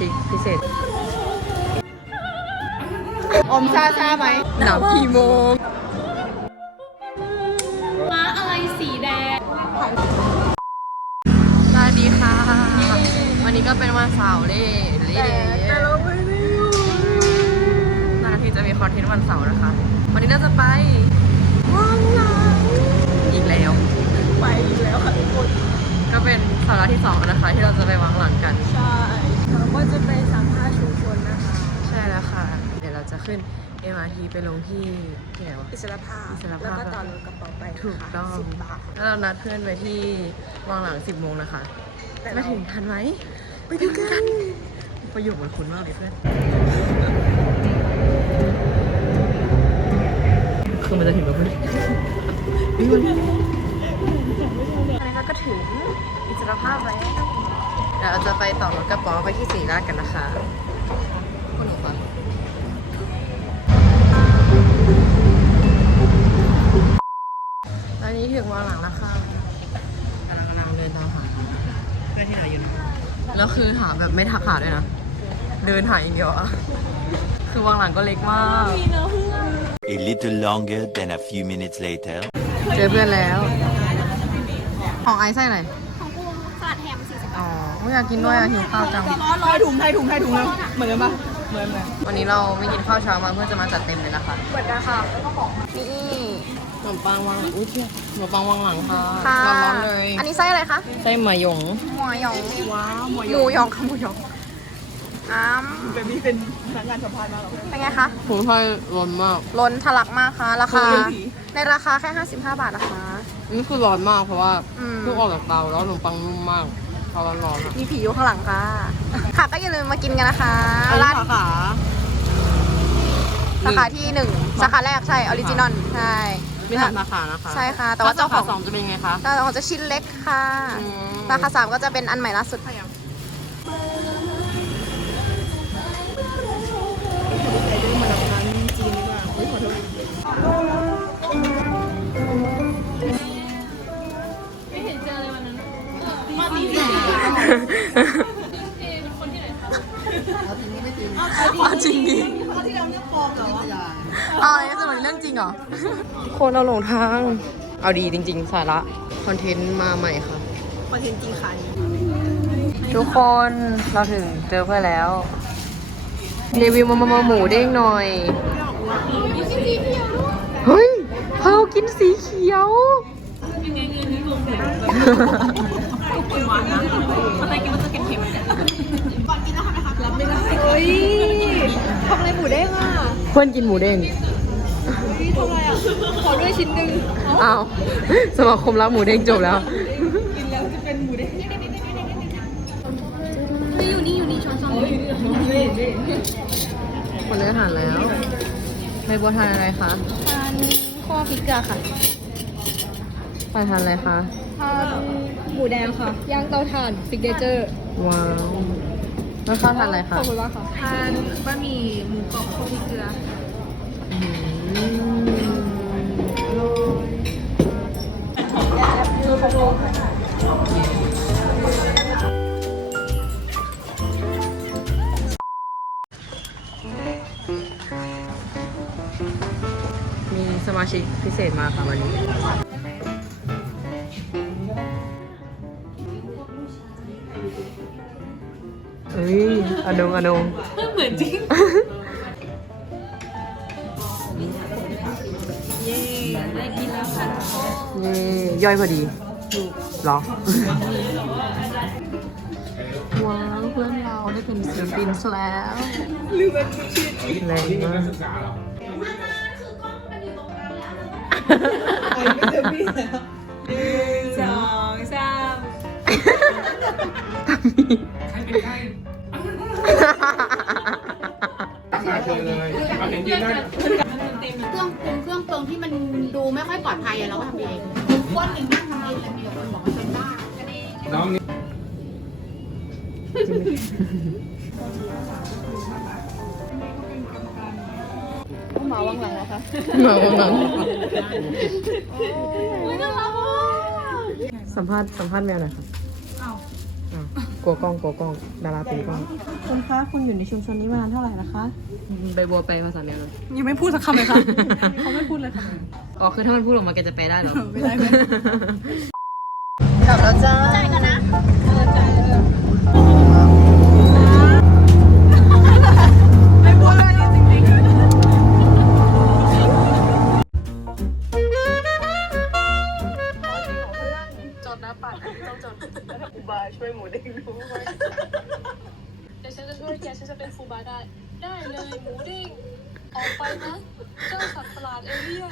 ชิกพิเศษ อมชาชาไหมหนาวกี่โมงม้าอะไรสีแดง สวัสดีค่ะ วันนี้ก็เป็นวันเสาร์เด้เด้แต่เราไม่ได้อยู่นานทีจะมีคอนเทนต์วันเสาร์นะคะ วันนี้เราจะไปว่างหลังอีกแล้ว ไปอีกแล้วค่ะทุกคน ก็เป็นสัปดาห์ที่สองแล้วนะคะ ที่เราจะไปวางหลังกัน ใช่ เราก็จะไปสัมภาษณ์ชุมชนนะคะ ใช่แล้วค่ะ เดี๋ยวเราจะขึ้น MRT ไปลงที่ที่ไหนวะ อิสรภาพอิสรภาพ แล้วก็ต่อรถกระเป๋าไปถูกต้องสิบบาทแล้วเรานัดเพื่อนไปที่วางหลัง 10โมงนะคะแต่มาเราถึงทันไหมไปดูกัน ประโยคมันคุ้นมากเลยเพื่อนคือมันจะถึงกับเพื่อนอันนี้ก็ถึงอิสรภาพแล้ว เดี๋ยวเราจะไปต่อรถกระป๋อไปที่สีราชกันนะคะคุณหนูปะตอนนี้ถึงวางหลังแล้วค่ะกำลังกำลังเดินตามหาเพื่อนที่ไหนอยู่นะแล้วคือหาแบบไม่ทักหาด้วยนะ เดินหาอย่างเดียวอะคือวางหลังก็เล็กมาก A little longer than a few minutes later. เจอเพื่อนแล้ว ของไอซ์ใส่ไหน ของกูสลัดแฮมสี่สิบ อ๋อไม่อยากกินด้วยอะหิวข้าวจังไทยถุงไทยถุงไทยถุงแล้วเหมือนกันปะเหมือนกันวันนี้เราไม่กินข้าวเช้ามาเพื่อจะมาจัดเต็มเลยนะคะเหมือนกันค่ะนี่ขนมปังวางอุ้ยเที่ยขนมปังวางหลังค่ะค่ะร้อนๆเลยอันนี้ไส้อะไรคะไส้หมาหยงหมูหยองว้าวหมาหมูหยองค่ะหมูหยองอ้ามเป็นพี่เป็นพนักงานสัมภาษณ์มาหรอเป็นไงคะผมไส้ร้อนมาก ล้นทะลักมากค่ะราคาในราคาแค่ 55 บาทนะคะ นี่คือร้อนมากเพราะว่าอืม เพิ่งออกจากเตาแล้วขนมปังนุ่มมาก ร้อนๆอะมีผีอยู่ข้างหลังค่ะ ค่ะก็อย่าลืมมากินกันนะคะอันนี้ร้านสาขาสาขาที่หนึ่งสาขาแรกใช่ออริจินอลใช่มีสามสาขานะคะ ใช่ค่ะ แต่ว่าเจ้าของสองจะเป็นไงคะเจ้าของจะชิ้นเล็กค่ะอืมราคาสามก็จะเป็นอันใหม่ล่าสุด เอาจริงดิเอาอันนี้จะเป็นเรื่องจริงเหรอ คนเราหลงทาง เอาดีจริง ๆ สาระ คอนเทนต์มาใหม่ค่ะ คอนเทนต์จริงค่ะทุกคนเราถึงเจอเพื่อนแล้ว รีวิวมามามาหมูเด้งหน่อย เฮ้ยเฮากินสีเขียว คนหวานนะทำไมกินมันจะเค็มเนี่ยก่อนกินแล้วทำไมคะรับไม่ได้โอ้ยทำอะไรหมูเด้งอะเพื่อนกินหมูเด้งพี่ทำอะไรอะ ขอด้วยชิ้นหนึ่งอ้าวสมาคมรับหมูเด้งจบแล้ว กินแล้วจะเป็นหมูเด้งนี่อยู่นี่อยู่นี่ช้อนซ้อมคนเลือกอาหารแล้วในบัวทานอะไรคะ ทานข้อพิกเกลืค่ะไปทานอะไรคะ ทานหมูแดงค่ะ ย่างเตาถ่านฟิกเดเจอร์ว้าวแล้วข้าวทานอะไรคะขอบคุณมากค่ะ ทานบะหมี่หมูกรอบข้าวพริกเกลืออืมมีสมาชิกพิเศษมาค่ะวันนี้ อนงอนงเหมือนจริงได้กินแล้วค่ะเย่ย่อยพอดีเหรอ ว้าวเพื่อนเราได้เป็นศิลปินซะแล้วลืมแรงมาก เครื่องปรุงเครื่องปรุงที่มันดูไม่ค่อยปลอดภัยอะเราก็ทำเองก้นหนึ่งนั่งทำเองแต่มีแต่คนบอกว่าเป็นบ้ากันเองหมาวังหลังแล้วค่ะมาวันนั้นไม่น่ารักอะสัมภาษณ์สัมภาษณ์แมวหน่อยครับอ้าวอ้า กลัวกล้องกลัวกล้องดาราเป็นกล้องคุณคะคุณอยู่ในชุมชนนี้มานานเท่าไหร่นะคะใบบัวแปลภาษาเมียเลยยังไม่พูดสักคำเลยค่ะเขาไม่พูดเลยค่ะอ๋อคือถ้ามันพูดออกมาแกจะแปลได้เหรอไม่ได้ไม่ได้กลับแล้วจ้าใจกันนะ ยวฉันจะช่วยแกฉันจะเป็นครูบาได้ ได้เลยหมูเด้งออกไปนะเจ้าสัตว์ประหลาดเอเลี่ยน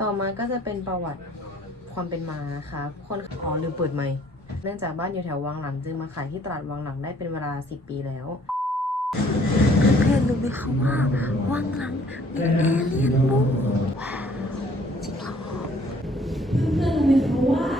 ต่อมาก็จะเป็นประวัติความเป็นมานะคะคนอ๋อลืมเปิดไมค์เนื่องจากบ้านอยู่แถววังหลังจึงมาขายที่ตลาดวังหลังได้เป็นเวลา 10 ปีแล้วเพื่อนๆรู้ไหมคะว่าวังหลังมีเอเลี่ยนบุกจริงเหรอเรา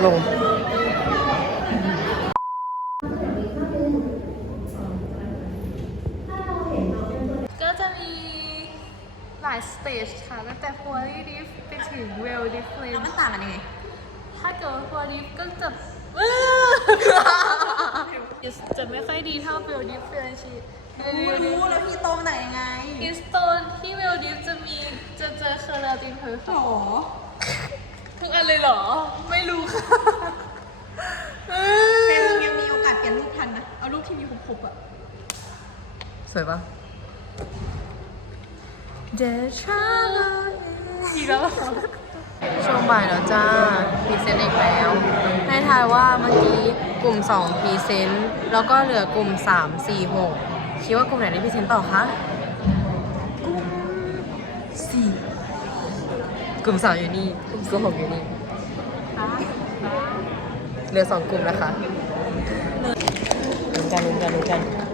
นะคะ ลง ก็จะมีหลายสเตจค่ะตั้งแต่ poorly dip ไปถึง well dip เลย มันต่างกันยังไง ถ้าเกิดว่า poorly dip ก็จะ จะไม่ค่อยดีเท่า well dip เลยชี รู้แล้วพี่โตมาไหนยังไง อินสโตนที่ well dip จะมีจะเจอเคอราตินเพอร์ค่ะ หรอ ทุกอันเลยเหรอ ไม่รู้ค่ะ เป็นยังมีโอกาสเปลี่ยนรูปทันนะ เอารูปที่มี ครบๆอะสวยปะอีกแล้วเหรอช่วงบ่ายแล้วจ้าพรีเซนต์อีกแล้ว ให้ทายว่าเมื่อกี้กลุ่ม2พรีเซนต์แล้วก็เหลือกลุ่ม 3 4 6 คิดว่ากลุ่มไหนได้พรีเซนต์ต่อคะ กลุ่ม4กลุ่ม 3 อยู่นี่ กลุ่ม6อยู่นี่ เหลือ 2 กลุ่มนะคะ ลุ้นกัน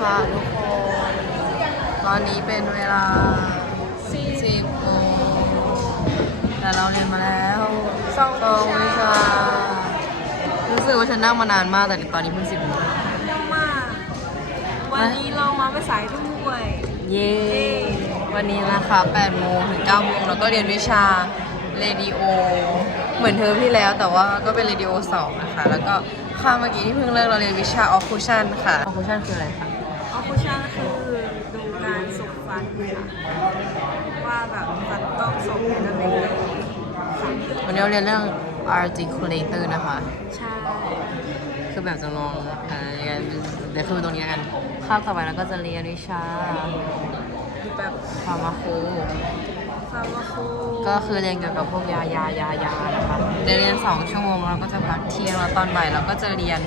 ค่ะทุกคน ตอนนี้เป็นเวลา10โมงแต่เราเรียนมาแล้วสองวิชา รู้สึกว่าฉันนั่งมานานมากแต่ตอนนี้เพิ่ง10โมงวันนี้เรามาไม่สายด้วย เย้วันนี้นะคะ8โมงถึง9โมงแล้วก็เรียนวิชาเรดิโอ เหมือนเทอมที่แล้วแต่ว่าก็เป็นเรดิโอ2นะคะ แล้วก็ค่าเมื่อกี้ที่เพิ่งเลิกเราเรียนวิชาออคูชันค่ะออคูชันคืออะไรคะ ค่ะว่าแบบฟันต้องสมกันไหมวันนี้เราเรียนเรื่อง articulator นะคะ ใช่ คือแบบจำลองอะไรกันเดี๋ยวคือตรงนี้กันคาบต่อไปแล้วก็จะเรียนวิชาดูแบบฟาร์มาโคฟาร์มาโคก็คือเรียนเกี่ยวกับพวกยายายายานะคะเดี๋ยวเรียน2ชั่วโมงแล้วก็จะพักเที่ยงแล้วตอนบ่ายเราก็จะเรียน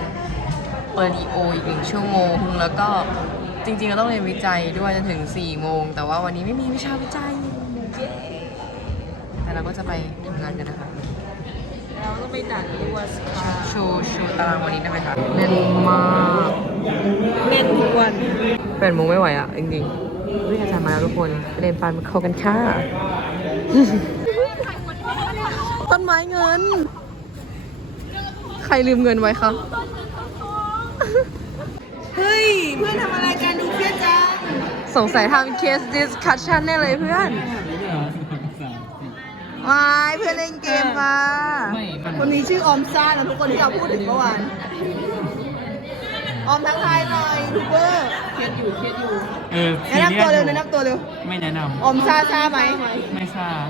เปอริโออีกหนึ่งชั่วโมง แล้วก็ จริงๆก็ต้องเรียนวิจัยด้วยจนถึง4โมง แต่ว่าวันนี้ไม่มีวิชาวิจัยเย้แต่เราก็จะไปทำงานกันนะคะ เราต้องไปดักตัวสิคะโชว์โชว์ตารางวันนี้ได้ไหมคะแน่นมากเล่นทุกวันแปดโมงไม่ไหวอะ จริงๆวิทยาศาสตร์มาแล้วทุกคนเรียนฟันเข้ากันค่ะ ต้นไม้เงิน ใครลืมเงินไว้คะเฮ้ยเพื่อนทำอะไรกันดูเครียดจังสงสัยทำเคส discussion แน่เลยเพื่อนวายเพื่อนเล่นเกมค่ะคนนี้ชื่อออมซ่านะทุกคนที่เราพูดถึงเมื่อวาน ออมทักทายหน่อยทูเบอร์เออแนะนำตัวเร็วแนะนำตัวเร็ว ไม่แนะนออมซ่าซ่าไหมำไม่ทราบ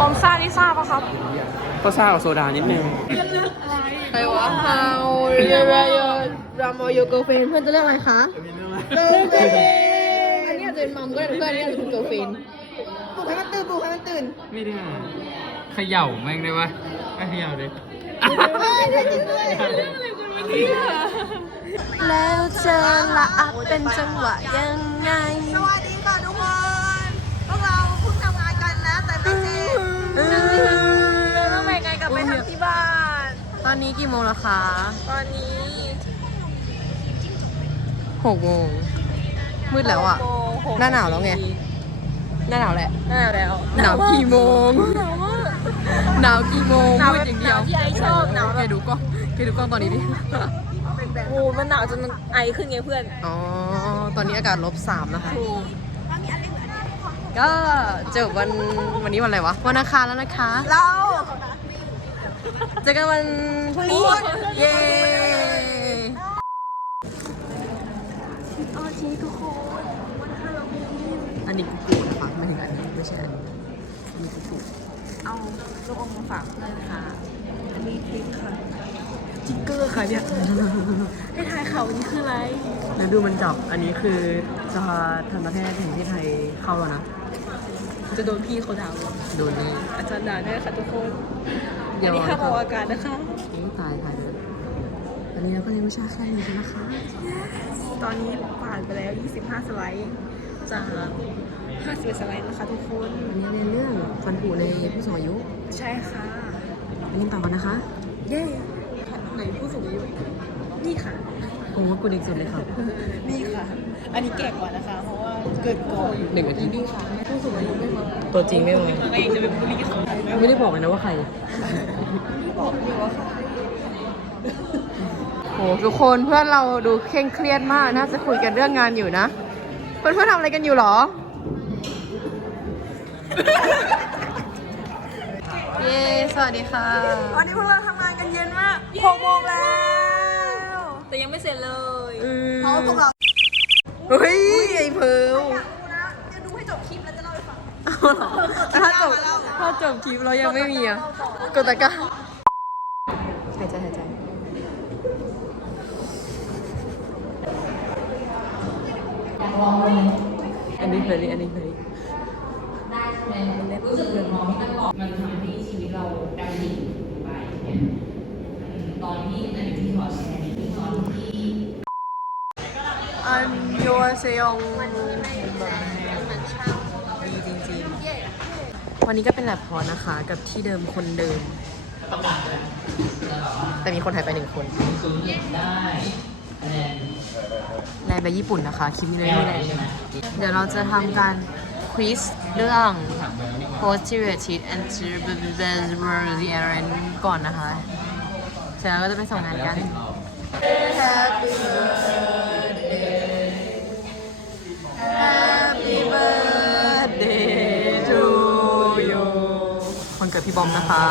ออมซ่านี่ทราบปะครับ ก็ทราบกับโซดานิดนึงใครวะ How you ram or your girlfriend เพื่อนจะเรียกอะไรคะ girlfriend อันนี้อาจจะเป็นมัมก็ได้เพื่อนอันนี้อาจจะเป็น girlfriend ปลุกให้มันตื่นปลุกให้มันตื่นไม่ได้เขย่าแม่งได้ปะไม่เขย่าเลยแล้วเจอละอัพเป็นจังหวะยังไง สวัสดีค่ะทุกคนพวกเราเพิ่งทำงานกันนะแต่ไม่จริงเราต้องแบ่งงานกลับไปทำที่บ้าน ตอนนี้กี่โมงแล้วคะ ตอนนี้ หกโมงมืดแล้วอะ หน้าหนาวแล้วไง หน้าหนาวแหละ หนาวแล้วหนาวกี่โมง หนาวกี่โมงหนาวมืแบดบอย่างหเดีนาววที่ไอชอบหนาวแกดูกล้องแกดูกล้องตอนนี้ดิ โอ้มันหนาวจนมันไอขึ้นไงเพื่อนอ๋อ ตอนนี้อากาศลบสามนะคะก็เจอวันวันนี้วันอะไรวะ วันอังคารแล้วนะคะ เรา เจอกันวันพรุ่งนี้ เย้ อันนี้กูกูนะคะไม่ถึงอันนี้ไม่ใช่อันนี้อันนี้กูกูเอาลูกอมมาฝากเพื่อนค่ะ อันนี้ทริปค่ะจิ๊กเกอร์ค่ะเนี่ยให้ทายข่าววันนี้คืออะไร แล้วดูมันจับ อันนี้คือจะทันประเทศถึงที่ไทยเข้าแล้วนะ จะโดนพี่เขาด่าโดนนี่อาจารย์ด่าแน่ค่ะทุกคนเดี๋อัยนวนี้ห้ามออกอากาศนะคะตายตายเลยอันนี้เราก็เรียนวิชาแค่นี้ใช่ไหมคะ ตอนนี้ผ่านไปแล้ว 25 สไลด์ จาก50สไลด์นะคะทุกคนอันนี้เรียนเรื่องฟันผุในผู้สูงอายุใช่ค่ะอันนี้ต่อกันนะคะ เย้ไหนผู้สูงอายุ นี่ค่ะ ผมว่ากูเด็กสุดเลยค่ะ นี่ค่ะ อันนี้แก่กว่านะคะ เพราะว่าเกิดก่อนหนึ่งอาทิตย์นี่ค่ะ ผู้สูงอายุไม่มาตัวจริงไม่มาก็ยังจะเป็นบุรีเขาไม่ได้บอกเลยนะว่าใคร บอกอยู่ว่าค่ะ โหทุกคนเพื่อนเราดูเคร่งเครียดมากน่าจะคุยกันเรื่องงานอยู่นะ เพื่อนเพื่อนๆทำอะไรกันอยู่หรอ เย้ สวัสดีค่ะ วันนี้พวกเราทำงานกันเย็นมาก6โมงแล้ว แต่ยังไม่เสร็จเลยเขาพวกเราเฮ้ยไอ้เพิร์ลจะดูให้จบคลิปแล้วจะเล่าให้ ฟังเอาเหรอถ้าจบถ้าจบคลิปเรายังไม่มีอะกดตะกร้าหายใจหายใจอันนี้เคยอันนี้เคยอันโยเซยองดีจริงๆ วันนี้ก็เป็นแลบพอนะคะ กับที่เดิมคนเดิม แต่มีคนหายไปหนึ่งคน แลนไปญี่ปุ่นนะคะ คลิปนี้เลยไม่แลนเดี๋ยวเราจะทำการควิสเรื่อง posterior and cerebral ก่อนนะคะ เสร็จแล้วก็จะไปส่งงานกัน Happy birthday Happy birthday to you วันเกิดพี่บอมนะคะ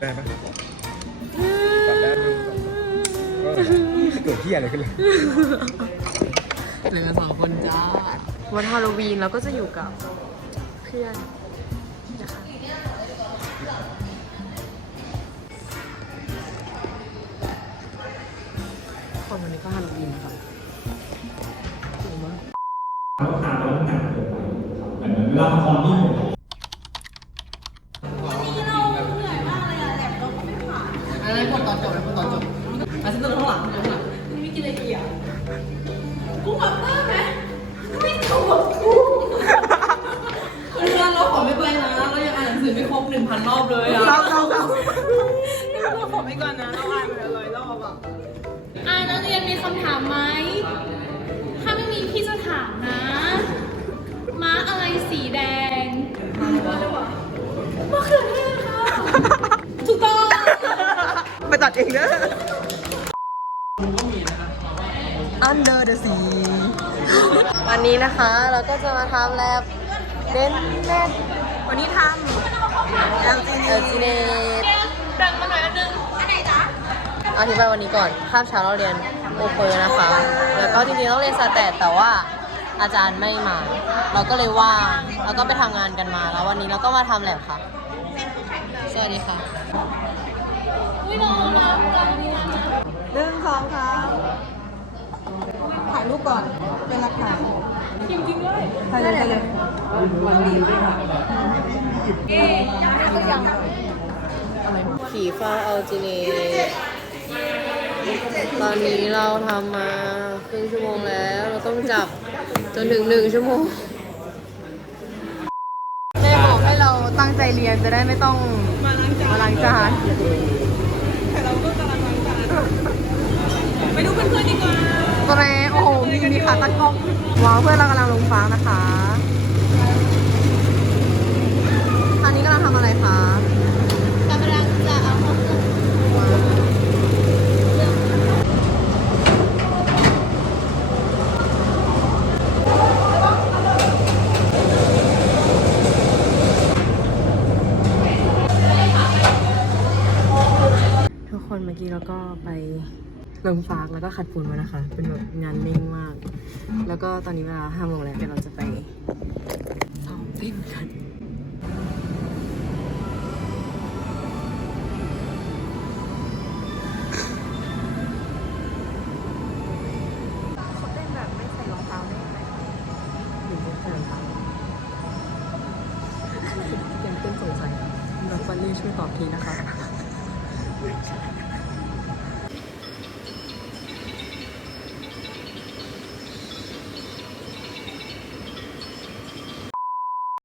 ได้ปะตัดได้ไหมก็เกิดที่อะไรขึ้นเลยเหลือสองคนจ้า วันฮาโลวีนเราก็จะอยู่กับเพื่อนนะคะคนวันนี้ก็ฮาโลวีนนะคะจริงมั้ยอันนั้นคนตอนจบน ไปตัดเองเด้อ Under the sea วันนี้นะคะเราก็จะมาทำแลบเด่นแน่วันนี้ทำ LGN ดังมาหน่อยอันนึงอธิบายวันนี้ก่อนคาบเช้าเราเรียนโอเปอร์นะคะ แล้วก็จริงๆต้องเรียนสแตทแต่ว่าอาจารย์ไม่มา เราก็เลยว่างแล้วก็ไปทำงานกันมา แล้ววันนี้เราก็มาทำแลบค่ะ สวัสดีค่ะ หนึ่งสองสามถ่ายรูปก่อน เป็นหลักฐานจริงๆด้วยถ่ายเลยถ่ายเลยวันดีด้วยค่ะผีฟ้าอัลจิเนตอนนี้เราทำมาครึ่งชั่วโมงแล้ว เราต้องจับจนถึงหนึ่งชั่วโมงแม่บอกให้เราตั้งใจเรียนจะได้ไม่ต้องมาล้างจาน ไปดูเพื่อนๆดีกว่าตอนนี้โอ้โห มีมีขาตั้งกล้องว้าวเพื่อนเรากำลังลงฟ้านะคะ ตอนนี้กำลังทำอะไรคะ กำลังจะเอาเข้าเครื่อง ทุก คนเมื่อกี้เราก็ไปลงฟากแล้วก็ขัดฝุ่นมานะคะ เป็นแบบงานเร่งมาก แล้วก็ตอนนี้เวลาห้าโมงแล้วเดี๋ยวเราจะไปซ้อมเต้นกัน